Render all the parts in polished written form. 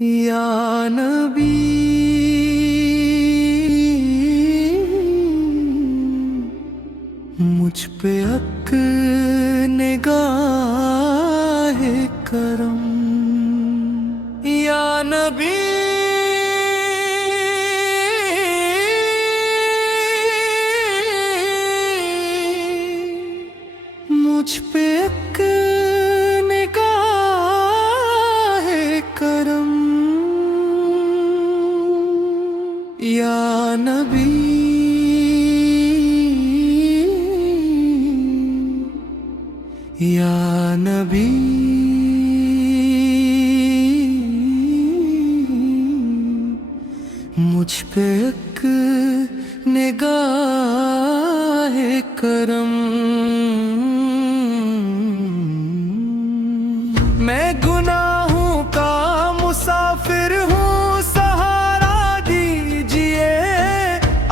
या नबी मुझ पे अक निगाह करम। या नबी मुझ पे अक निगाह करम। या नबी या नबी मुझ पे एक निगाह करम। मैं गुनाहों का मुसाफिर हूँ, सहारा दीजिए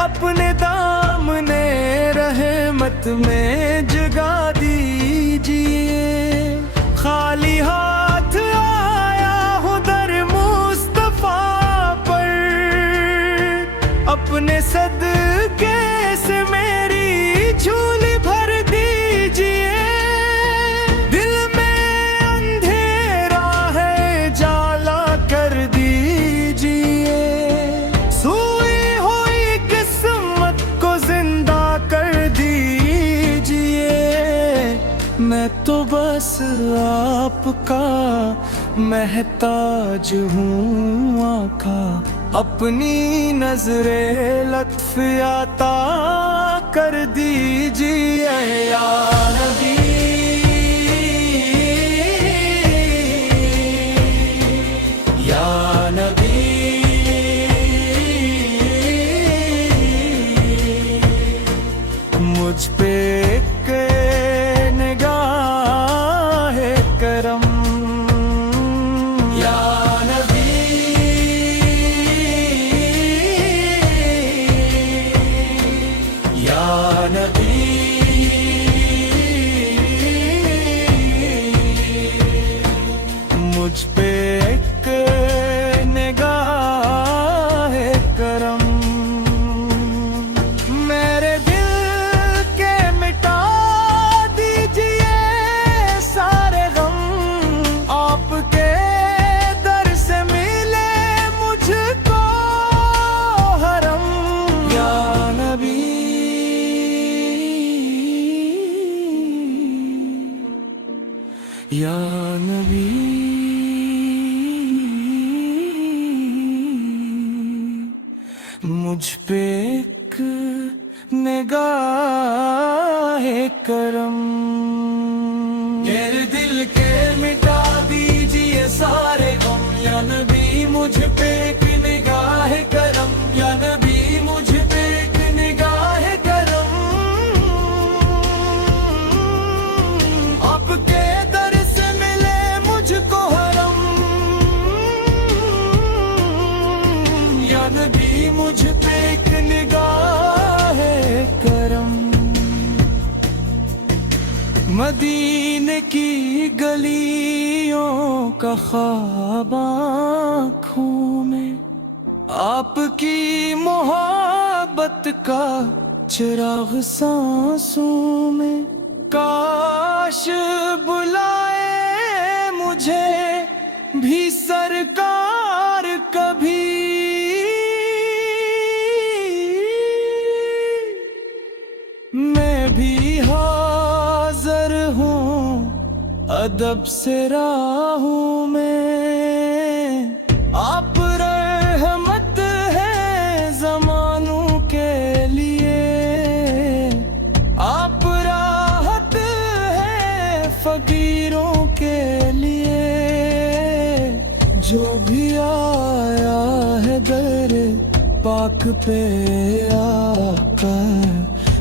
अपने दामने रहमत में जगा दीजिए। खाली हाथ आया हूँ दर मुस्तफा पर, अपने सदके से मेरी झोली भर दीजिए। दिल में अंधेरा है जाला कर दीजिए, सोई हुई किस्मत को जिंदा कर दीजिए। मैं तो बस आपका महताज हूँ आका, अपनी नजरे लत्फ अता कर दीजिए। या नबी या नबी मुझ पे एक निगाह करम। या नबी या नबी मुझ पे एक निगाह करम। मेरे दिल के मिटा दीजिए सारे गम, आपके दर से मिले मुझको हरम। या नबी या नबी मुझ पे एक निगाह करम। मेरे दिल के मिटा दीजिए सारे गम, या नबी मुझ पे एक निगाह करम। या नबी मुझ पे एक निगाह करम। आपके दर से मिले मुझको हरम। या नबी मुझ पे एक निगाह करम। मदीने की गलियों का ख्वाब आँखों में, आपकी मोहब्बत का चिराग सांसों में। काश बुलाए मुझे भी सरकार कभी, मैं भी हाज़िर हूँ अदब से राहों में। आप रहमत है ज़मानों के लिए, आप राहत है फकीरों के लिए। जो भी आया है दर पाक पे आकर,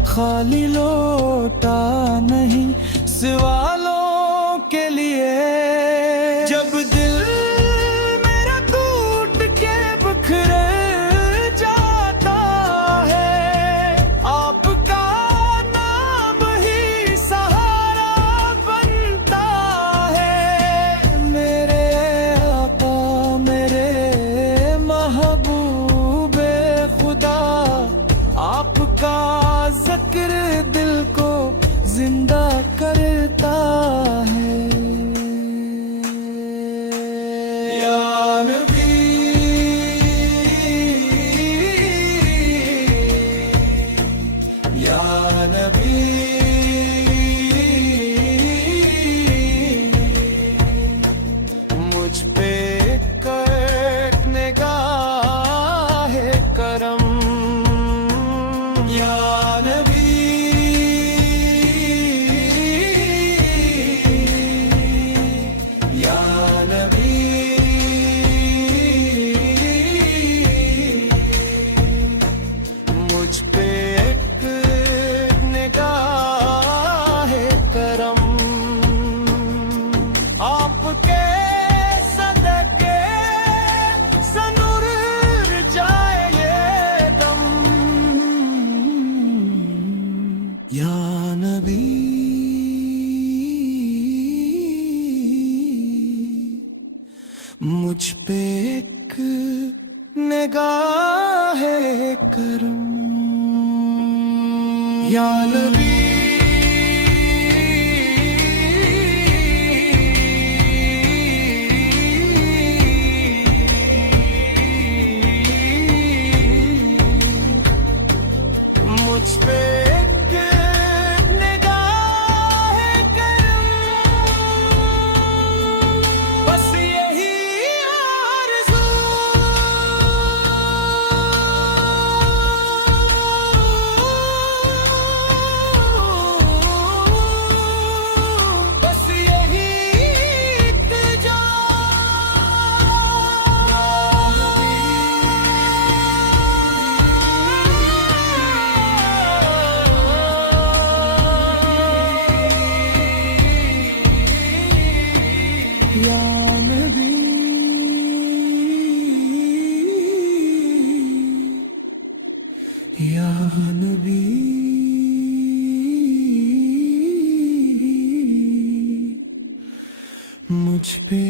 खाली लौटा नहीं सवालों के लिए। जब दिल मेरा टूट के बिखर जाता है, आपका नाम ही सहारा करता है। या नबी, या नबी, मुझ पे कर निगाहे करम। या नबी, या नबी, मुझ पे एक निगाहे करम। आपके सदके सनूर जाए ये दम। या नबी, मुझ पे एक निगाहे करम। या नबी, मुझ पे एक निगाहे करम। बस यही आरज़ू, बस यही इल्तिजा। या नबी, या नबी, मुझ पे